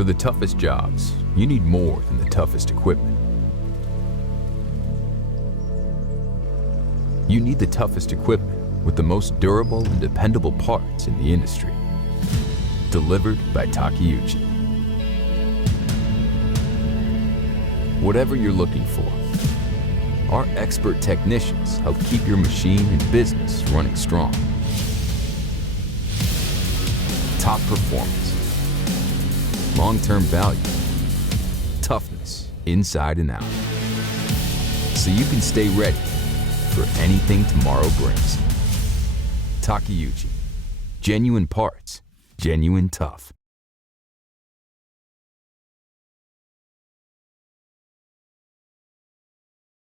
For the toughest jobs, you need more than the toughest equipment. You need the toughest equipment with the most durable and dependable parts in the industry. Delivered by Takeuchi. Whatever you're looking for, our expert technicians help keep your machine and business running strong. Top performance, long-term value, toughness inside and out. So you can stay ready for anything tomorrow brings. Takeuchi, genuine parts, genuine tough.